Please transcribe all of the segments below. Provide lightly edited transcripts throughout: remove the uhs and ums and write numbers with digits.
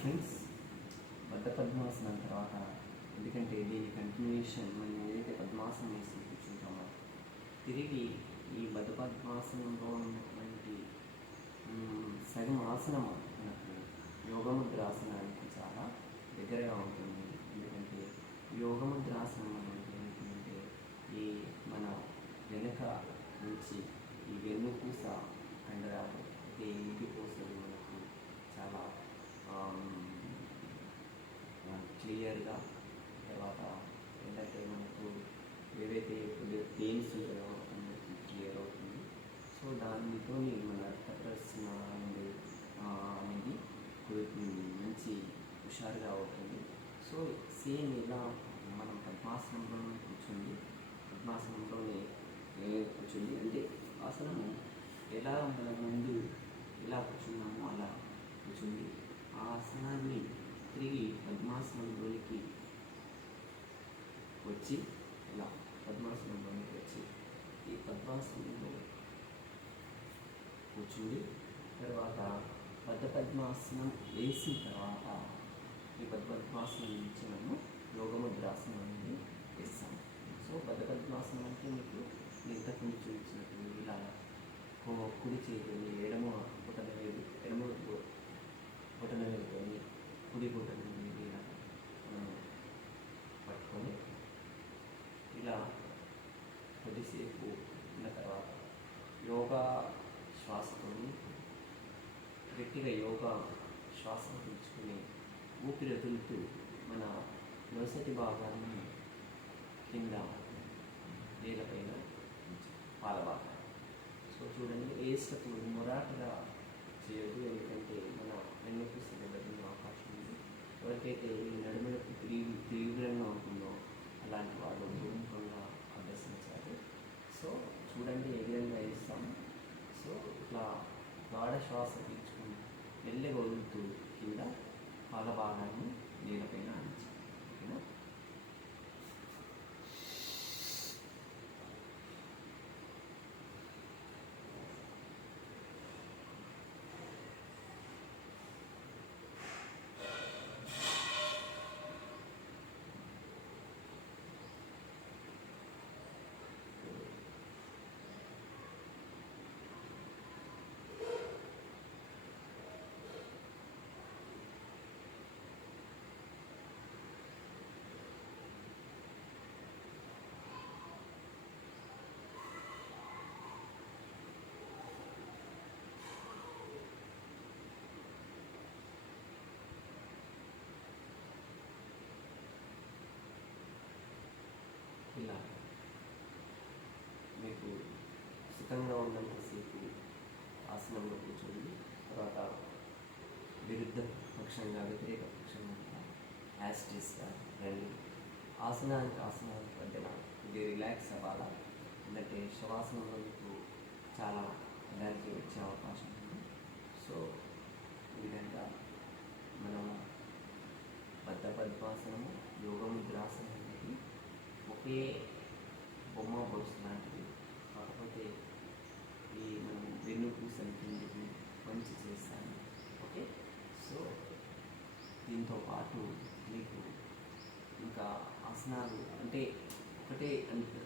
Friends, బద్ధ పద్మాసనం తర్వాత ఎందుకంటే దీని కంటిన్యూషన్ మనం ఏదైతే పద్మాసనం వేసి కూర్చుంటామో తిరిగి ఈ బద్ధ పద్మాసనంలో ఉన్నటువంటి సగం ఆసనం మనకు యోగముద్రాసనానికి చాలా దగ్గరగా ఉంటుంది. ఎందుకంటే యోగముద్రాసనం అనేది ఏంటంటే ఈ మన వెనుక నుంచి ఈ వెన్నుపూస కండరాలు ఈ ఇంటిపూసలు మనకు చాలా క్లియర్గా, తర్వాత ఏంటంటే మనకు ఏవైతే పెయిన్స్ ఉంటాయో అందరికీ క్లియర్ అవుతుంది. సో దానితో మన రక్త ప్రసరణ అనేది మంచి హుషారుగా అవుతుంది. సో సేమ్ ఇలా మనం పద్మాసనంలోనే కూర్చుండి అంటే ఆసనము ఎలా మన ముందు ఎలా కూర్చున్నామో అలా కూర్చుండి ఆ ఆసనాన్ని తిరిగి పద్మాసనంలోనికి వచ్చి ఇలా పద్మాసనంలోనికి వచ్చి ఈ పద్మాసనంలో కూర్చుండి తర్వాత పద్మాసనం వేసిన తర్వాత ఈ పద్మాసనం నుంచి మనము యోగముద్రాసనం అనేది వేస్తాము. సో పద్మాసనం అంటే మీకు ఇంతకుముందు చూపించినట్టు ఇలా కుడి చేతిని ఎడమ బొటన వేలుకొని కుడి బొటన వేలు ఇలా పట్టుకొని ఇలా కొద్దిసేపు ఉన్న తర్వాత యోగా శ్వాసతో గట్టిగా యోగా శ్వాసను పీల్చుకొని ఊపిరి వదులుతూ మన నొసటి భాగాన్ని కింద నేలపైన పాలబాగా. సో చూడండి, వేసేటప్పుడు మొరాటగా చేయదు, ఎందుకంటే మన వెన్నుపూస దెబ్బతిన్న అవకాశం ఉంది. ఎవరికైతే ఈ నడుములకు తీవ్రంగా ఉంటుందో అలాంటి వాళ్ళు దూరంగా అభ్యసించాలి. సో చూడండి ఏ విధంగా వేస్తాము. సో ఇట్లా గాఢ శ్వాస పీల్చుకుని మెల్లగా వదులుతూ కింద పాల భాగాన్ని నేలపైన అందించాలి. ఓకేనా? ఇలా మీకు సుఖంగా ఉన్నంతసేపు ఆసనంలో కూర్చోండి. తర్వాత విరుద్ధ పక్షంగా వ్యతిరేక పక్షంగా యాస్టిస్గా రండి. ఆసనానికి మధ్యన ఇది రిలాక్స్ అవ్వాలా, ఎందుకంటే శవాసనంలో మీకు చాలా ఎనర్జీ వచ్చే అవకాశం ఉంది. సో ఈ విధంగా మనం పద్మాసనము యోగముద్రాసనం అనేది ఒకే బొమ్మ బొరుసు లాంటిది, కాకపోతే ఈ మనం వెన్నుపూసల కిందకి మంచి చేస్తాము. ఓకే, సో దీంతో పాటు మీకు ఇంకా ఆసనాలు అంటే ఒకటే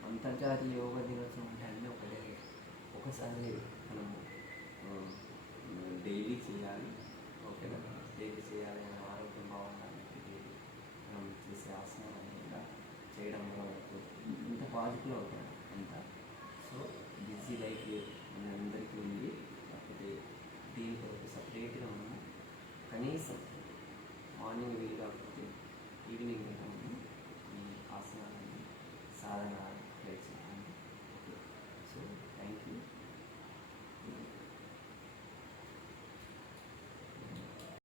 అంతర్జాతీయ యోగా దినోత్సవం అంటే అన్నీ ఒకసారి మనము డైలీ చేయాలి. ఓకేనా? డైలీ చేయాలి, మన ఆరోగ్యం బాగుండాలంటే డైలీ మనం చేసే ఆసనాలు కూడా చేయడం వల్ల మనకు ఇంత పాజిటివ్ అవుతాం అంతా. సో బిజీ లైఫ్ మన అందరికీ ఉంది, కాకపోతే దీని కొరకు సపరేట్గా మనము కనీసం మార్నింగ్ వీలు కాకపోతే ఈవినింగ్ మనము ఈ ఆసనాలని సాధన